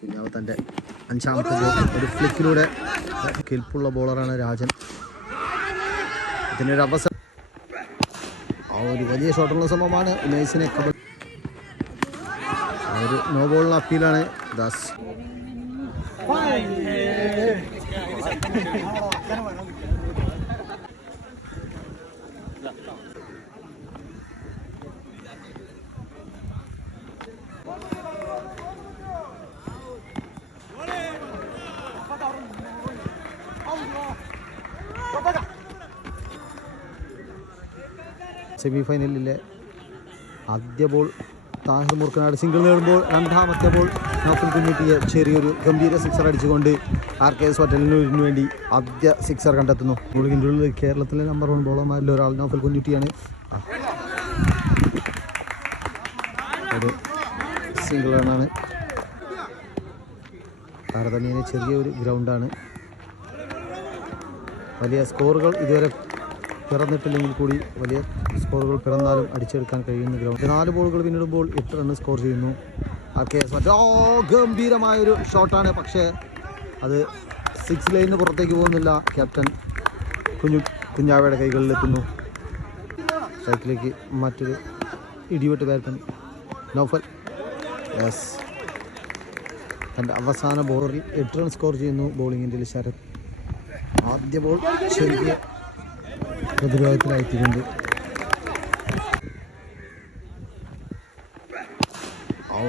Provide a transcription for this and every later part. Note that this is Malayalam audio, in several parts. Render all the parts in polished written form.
കുഞ്ഞാവ് തൻ്റെ അഞ്ചാമത്തെ ബോൾ ഒരു ഫ്ലിക്കിലൂടെ കെൽപ്പുള്ള ബോളറാണ് രാജൻ. ഇതിനൊരു അവസരം, ഒരു വലിയ ഷോട്ടുള്ള ശ്രമമാണ് ഉമേഷിനെ ഒരു നോ ബോളിന് അപ്പീലാണ്. ദാസ് സെമി ഫൈനലിലെ ആദ്യ ബോൾ താഹിർ മൂർക്കനാട് സിംഗിൾ നേടുമ്പോൾ രണ്ടാമത്തെ ബോൾ നൗഫൽ കുഞ്ഞുട്ടിയെ ചെറിയൊരു ഗംഭീര സിക്സർ അടിച്ചുകൊണ്ട് RKS ഹോട്ടലിനു വേണ്ടി ആദ്യ സിക്സർ കണ്ടെത്തുന്നു. ബോളിങ്ങിൻ്റെ ഉള്ളിൽ കേരളത്തിലെ നമ്പർ 1 ബോളർമാരിൽ ഒരാൾ നൗഫൽ കുഞ്ഞുട്ടിയാണ്. ഒരു സിംഗിൾ റണ്ണാണ്. താരതമ്യേന ചെറിയൊരു ഗ്രൗണ്ടാണ്. വലിയ സ്കോറുകൾ ഇതുവരെ പിറന്നിട്ടില്ലെങ്കിൽ കൂടി വലിയ സ്കോറുകൾ പിറന്നാലും അടിച്ചെടുക്കാൻ കഴിയുന്ന ഗ്രൗണ്ട്. 4 ബോളുകൾ പിന്നിടുമ്പോൾ 8 റൺ സ്കോർ ചെയ്യുന്നു RKS. ഗംഭീരമായൊരു ഷോട്ടാണ്, പക്ഷേ അത് 6 ലൈനിന് പുറത്തേക്ക് പോകുന്നില്ല. ക്യാപ്റ്റൻ കുഞ്ഞാവയുടെ കൈകളിലെത്തുന്നു. സ്ട്രൈക്കിലേക്ക് മറ്റൊരു ഇടിവെട്ട് ബാറ്റ്സ്മാൻ നൗഫൽ. യെസ്, തൻ്റെ അവസാന ബോളിൽ 8 റൺ സ്കോർ ചെയ്യുന്നു. ബോളിങ്ങിൻ്റെ ശരത് ആദ്യ ബോൾ ചെറിയ പ്രതിരോധത്തിലായിട്ടുണ്ട്.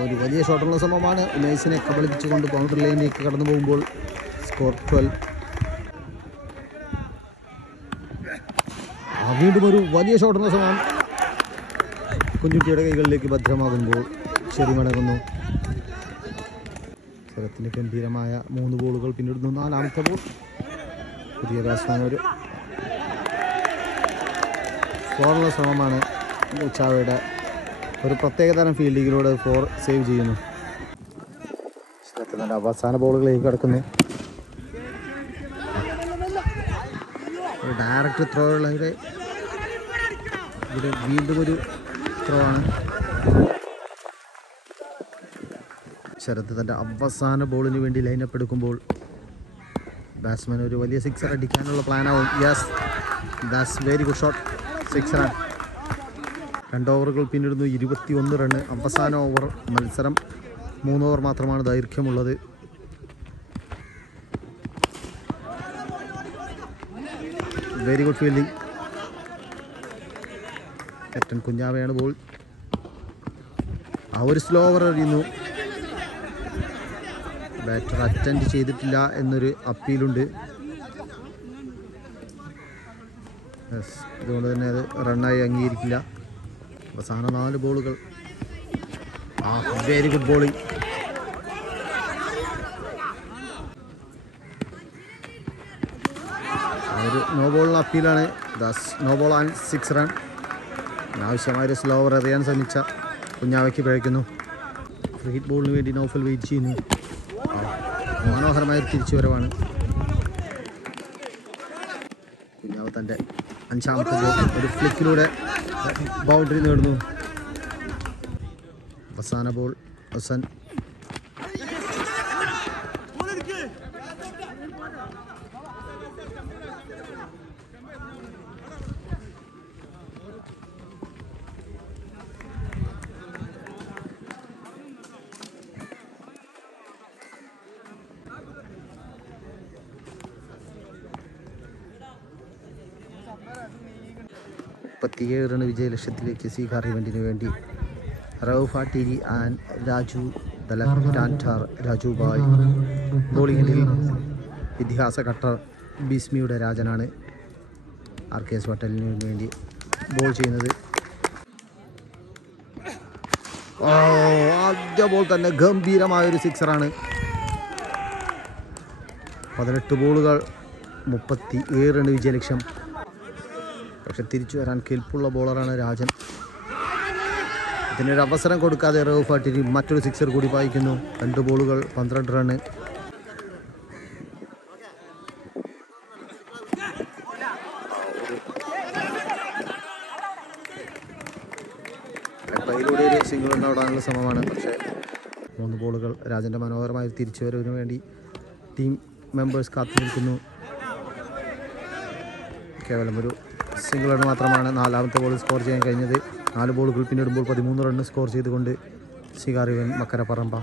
ഒരു വലിയ ഷോട്ടുള്ള ശ്രമമാണ് ഉമേഷിനെ കബളിപ്പിച്ചുകൊണ്ട് ബൗണ്ടറി ലൈനിലേക്ക് കടന്നു പോകുമ്പോൾ സ്കോർ 12. വീണ്ടും ഒരു വലിയ ഷോട്ടുള്ള ശ്രമം കുഞ്ഞുട്ടിയുടെ കൈകളിലേക്ക് ഭദ്രമാകുമ്പോൾ ചെറി മടങ്ങുന്നു. ശരത്തിന് ഗംഭീരമായ 3 ബോളുകൾ പിന്നിടുന്നു. 4ാമത്തെ ബോൾ പുതിയ ബാറ്റ്സ്മാൻ ഒരു സ്കോറുള്ള ശ്രമമാണ്. ഉച്ചാവയുടെ ഒരു പ്രത്യേകതരം ഫീൽഡിങ്ങിലൂടെ 4 സേവ് ചെയ്യുന്നു. ശരത്തിൻ്റെ അവസാന ബോളുകളിലേക്ക് കിടക്കുന്നു. ഒരു ഡയറക്റ്റ് ത്രോ ഉള്ള ഇവിടെ വീണ്ടും ഒരു ത്രോ ആണ്. ശരത് തൻ്റെ അവസാന ബോളിന് വേണ്ടി ലൈനപ്പ് എടുക്കുമ്പോൾ ബാറ്റ്സ്മാൻ ഒരു വലിയ സിക്സർ അടിക്കാനുള്ള പ്ലാനാവും. Yes, that's very good shot. സിക്സറാണ്. 2 ഓവറുകൾ പിന്നിടുന്നു. 21 റണ്ണ്. അവസാന ഓവർ. മത്സരം 3 ഓവർ മാത്രമാണ് ദൈർഘ്യമുള്ളത്. Very good fielding. ക്യാപ്റ്റൻ കുഞ്ഞാവയാണ് ബോൾ. ഒരു സ്ലോ ഓവർ എറിയുന്നു. ബാറ്റർ അറ്റൻഡ് ചെയ്തിട്ടില്ല എന്നൊരു അപ്പീലുണ്ട്. അതുകൊണ്ട് തന്നെ അത് റണ്ണായി അംഗീകരിക്കില്ല. അവസാന 4 ബോളുകൾ. Very good bowling. ഒരു നോ ബോളിന് അപ്പീലാണ്. That's no ball and 6 run. ആവശ്യമായൊരു സ്ലോ ഓവർ എറിയാൻ ശ്രമിച്ച കുഞ്ഞാവയ്ക്ക് പിഴയ്ക്കുന്നു. ഫ്രീ ഹിറ്റ് ബോളിന് വേണ്ടി നൗഫൽ വെയിറ്റ് ചെയ്യുന്നു. മനോഹരമായ തിരിച്ചുവരവാണ്. കുഞ്ഞാവ് തൻ്റെ 5ാമത്തെ ബോൾ ഒരു ഫ്ലിക്കിലൂടെ ബൗണ്ടറി നേടുന്നു. അവസാന ബോൾ ഹസൻ. റൺ വിജയലക്ഷ്യത്തിലേക്ക് സ്വീകാർ ഇവൻറ്റിന് വേണ്ടി റൌഫ് ആട്ടിരി ആൻഡ് രാജു ദലാൻഠാർ രാജു ബായ്. ബോളിങ്ങിൽ ഇതിഹാസ കട്ടർ ബിസ്മിയുടെ രാജനാണ് RKS ഹോട്ടലിന് വേണ്ടി ബോൾ ചെയ്യുന്നത്. ആദ്യ ബോൾ തന്നെ ഗംഭീരമായൊരു സിക്സറാണ്. 18 ബോളുകൾ 37 റൺ വിജയലക്ഷ്യം. പക്ഷെ തിരിച്ചു വരാൻ കെൽപ്പുള്ള ബോളറാണ് രാജൻ. ഇതിനൊരു അവസരം കൊടുക്കാതെ റൌഫ് ആട്ടിരി മറ്റൊരു സിക്സർ കൂടി പായിക്കുന്നു. 2 ബോളുകൾ 12 റണ്ണ്. കൈയിലൂടെ ഒരു സിംഗിൾ റണ്ണോടാനുള്ള ശ്രമമാണ്. പക്ഷേ 3 ബോളുകൾ. രാജൻ്റെ മനോഹരമായ തിരിച്ചുവരവിന് വേണ്ടി ടീം മെമ്പേഴ്സ് കാത്തു നിൽക്കുന്നു. കേവലം ഒരു സിംഗിൾ റൺ മാത്രമാണ് 4ാമത്തെ ബോൾ സ്കോർ ചെയ്യാൻ കഴിഞ്ഞത്. 4 ബോളുകൾ പിന്നിടുമ്പോൾ 13 റൺ സ്കോർ ചെയ്തുകൊണ്ട് സിഗാറിവൻ മക്കരപ്പറമ്പ.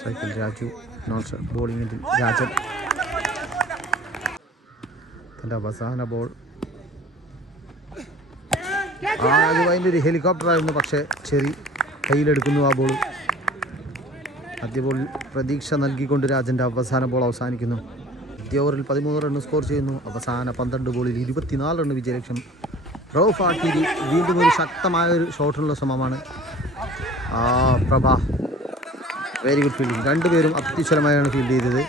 സൈക്കിൾ രാജു നോൺ ബോളിംഗിൽ രാജൻ തൻ്റെ അവസാന ബോൾ. അതിൻ്റെ ഒരു ഹെലികോപ്റ്റർ ആയിരുന്നു, പക്ഷേ ചെറി കയ്യിലെടുക്കുന്നു ആ ബോൾ. ആദ്യ ബോളിൽ പ്രതീക്ഷ നൽകിക്കൊണ്ട് രാജൻ്റെ അവസാന ബോൾ അവസാനിക്കുന്നു. ആദ്യ ഓവറിൽ 13 റൺ സ്കോർ ചെയ്യുന്നു. അവസാന 12 ബോളിൽ 24 റൺ വിജയലക്ഷ്യം. റൌഫ് ആക്കിരി വീണ്ടും ഒരു ശക്തമായൊരു ഷോട്ടിനുള്ള ശ്രമമാണ്. പ്രഭ വെരി ഗുഡ് ഫീൽഡിങ്. 2 പേരും അത്യുച്ഛലമായാണ് ഫീൽഡ് ചെയ്തത്.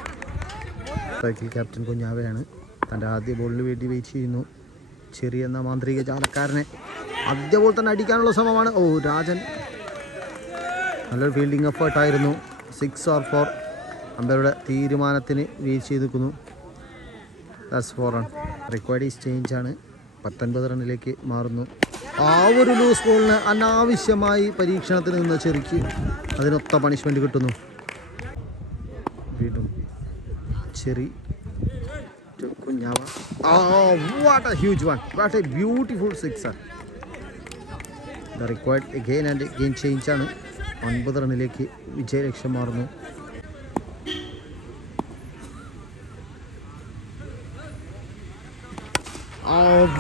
സൈക്കിൾ ക്യാപ്റ്റൻ കുഞ്ഞാവയാണ് തൻ്റെ ആദ്യ ബോളിന് വേണ്ടി വെയിറ്റ് ചെയ്യുന്നു. ചെറിയ എന്ന മാന്ത്രിക ജാലക്കാരനെ ആദ്യ ബോൾ തന്നെ അടിക്കാനുള്ള ശ്രമമാണ്. രാജൻ നല്ലൊരു ഫീൽഡിംഗ് എഫേർട്ടായിരുന്നു. 6 or 4 അമ്പയറുടെ തീരുമാനത്തിന് വെയിറ്റ് ചെയ്ത് നിൽക്കുന്നു. That's 4 run. Required is change ആണ്. 19 റണ്ണിലേക്ക് മാറുന്നു. ആ ഒരു ലൂസ് ബോളിന് അനാവശ്യമായി പരീക്ഷണത്തിൽ നിന്ന് ചെറിക്ക് അതിനൊത്ത പണിഷ്മെൻറ്റ് കിട്ടുന്നു. വീണ്ടും ചെറി കുഞ്ഞാവ. What a huge one, what a beautiful sixer. The required again and again change ആണ്. 9 റണ്ണിലേക്ക് വിജയലക്ഷ്യം മാറുന്നു.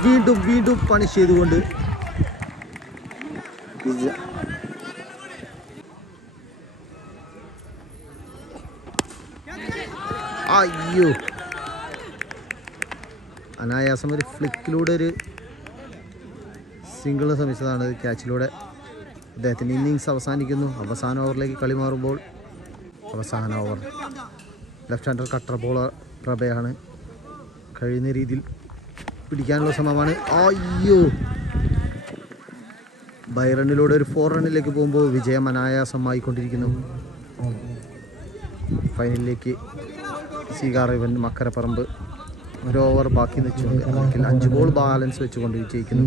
വീണ്ടും വീണ്ടും പണിഷ് ചെയ്തുകൊണ്ട് അയ്യോ, അനായാസം ഒരു ഫ്ലിക്കിലൂടെ ഒരു സിംഗിൾ ശ്രമിച്ചതാണ്. ക്യാച്ചിലൂടെ അദ്ദേഹത്തിൻ്റെ ഇന്നിങ്സ് അവസാനിക്കുന്നു. അവസാന ഓവറിലേക്ക് കളി മാറുമ്പോൾ അവസാന over left hander cutter bowler പ്രഭയാണ്. കഴിയുന്ന രീതിയിൽ പിടിക്കാനുള്ള ശ്രമമാണ്. അയ്യോ, ബൈ റണ്ണിലൂടെ ഒരു 4 റണ്ണിലേക്ക് പോകുമ്പോൾ വിജയം അനായാസമായിക്കൊണ്ടിരിക്കുന്നു. ഫൈനലിലേക്ക് സിഗാറിവൻ മക്കരപ്പറമ്പ് ഒരു ഓവർ ബാക്കി വെച്ചുകൊണ്ട് 5 ബോൾ ബാലൻസ് വെച്ചുകൊണ്ട് വിജയിക്കുന്നു.